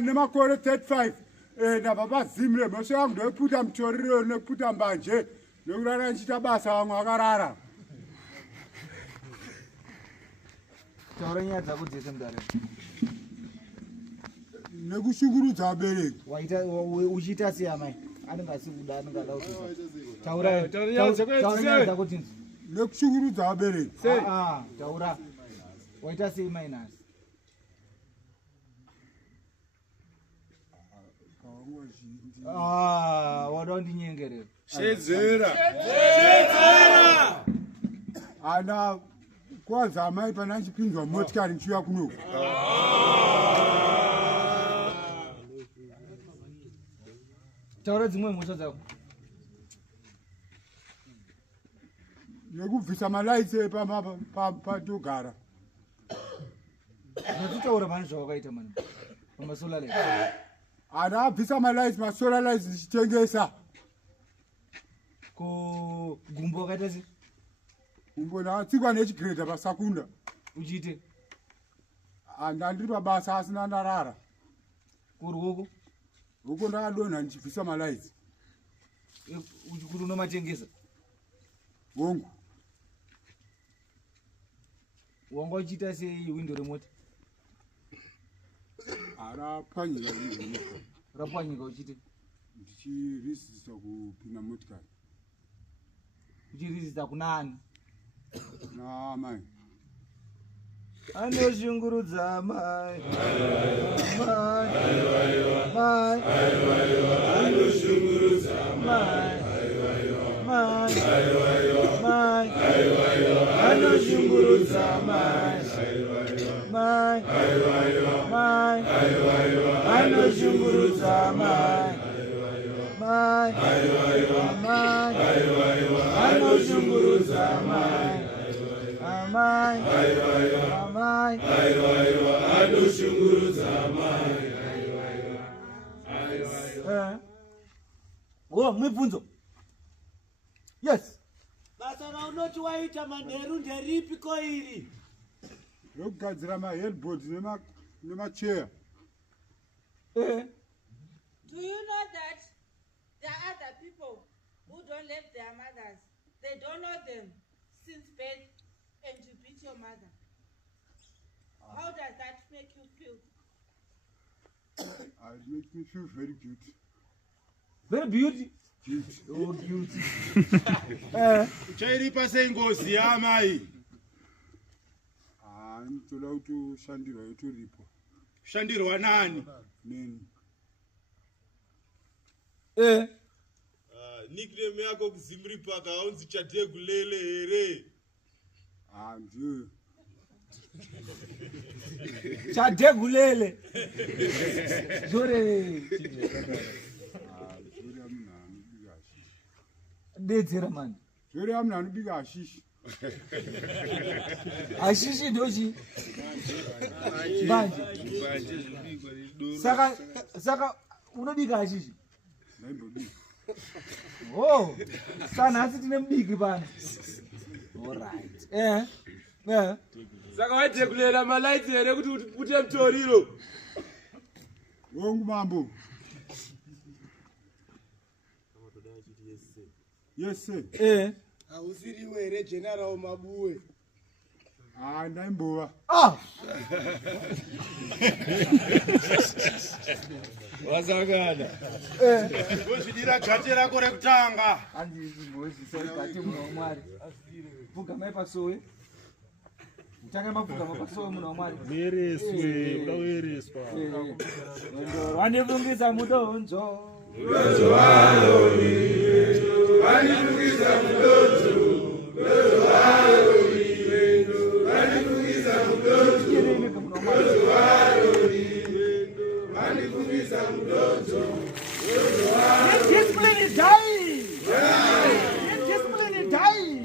nemakore 35 nababa zimre moshe yangu ndoiputa mutoriro nekuputa mbanje nokurara nchita basa vamwe akarara. Taura nyaya dzako dzese mudare. Nekushungurudza abereki. Waita uchiita sei amai? Anenge asikuda anenge ada kuti. Taura nyaya dzako dzinzi. Nekushungurudza abereki. Taura. Waita sei mainasi? Wada kundinyengerera. Shedzera. Ana kwanza amai pana chipinzwa motikari nchiuya kuno. Taura dzimwe mhosva dzako. Nekubvisa malaitsi patogara. Natitaura mani zvawakaita mani pamasolar lights. Ana abvisa malaitsi masolar lights ndichitengesa. Ko gumbo wakaita sei? Gumbo ndatsikwa nechigredha pasakunda. Uchiite? Ndandiri pabasa asina ndarara. Kuruoko? Huko ndakadonha ndichibvisa malaitsi. Kuti unomatengesa? Hongu. Wanga uchiita sei windo remota? Rapwanyika windo. Rapwanyika uchiite? Ndichirisisa kupinda motikari. Uchirisisa kuna ani? Na mai. Anoshungurudza mai. Mai. Anoshungurudza mai. Mai. Anoshungurudza mai. Mai. Anoshungurudza mai. Mai. Anoshungurudza mai. Amai. Anoshungurudza mai. Mubvunzo. Yes. Basa raunoti waita manheru nderipi koiri? Rokugadzira maheadboards nemachair. Do you know that there are other people who don't love their mothers? They don't know them since birth, and you beat your mother. How does that make you feel? It makes me feel very guilty. Very beauty. Guilty. Oh, guilty. Uchairipa sengozi yamai. Nitoda kuti ushandirwa yotoripo. Kushandirwa nani? Neni. Nickname yako kuzimri paka haunzi chatie kulele here. Ndiyo. Chadegulele. Zore. Zori amuna anobika hashishi. Dedzera mani. Zori amuna anobika hashishi. Hashishi ndochi. Banje. Saka unobika hashishi. Ndaimbobika. Oh. Sana asi tine mbiki pana. All right. Saka waite kulela malaiti here kuti upute mtoriro. Hongu mambo. Yes sir. Hausiriwe here general Mabuwe. Ndaimbova. Wazakana. Kuzvidira gate rako rekutanga. Andizibozisa gate muna wamwari. Pfugamai pasowe. Mutanga mapfugama pasowe muna wamwari. Vereswe, udavereswa. Wanifungisa mudonzo. Mudonzo walo. Wanifungisa mudonzo. Mudonzo walo. Wanifungisa mudonzo. Mudonzo walo. Wanifungisa mudonzo. Mudonzo walo. Discipline is dying. Discipline is dying.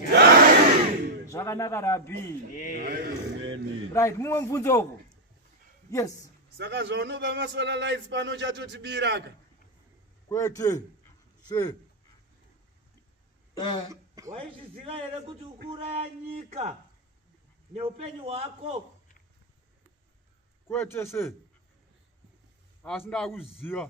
Zvakanaka Rabbi. Right, mumwe mubvunzo uko. Yes. Saka zvaunoba masolar lights pano chatotibiraka. Kwete. Se. Waizviziva here kuti ukuuraya nyika neupenyu hwako? Kwete se. asina kuziva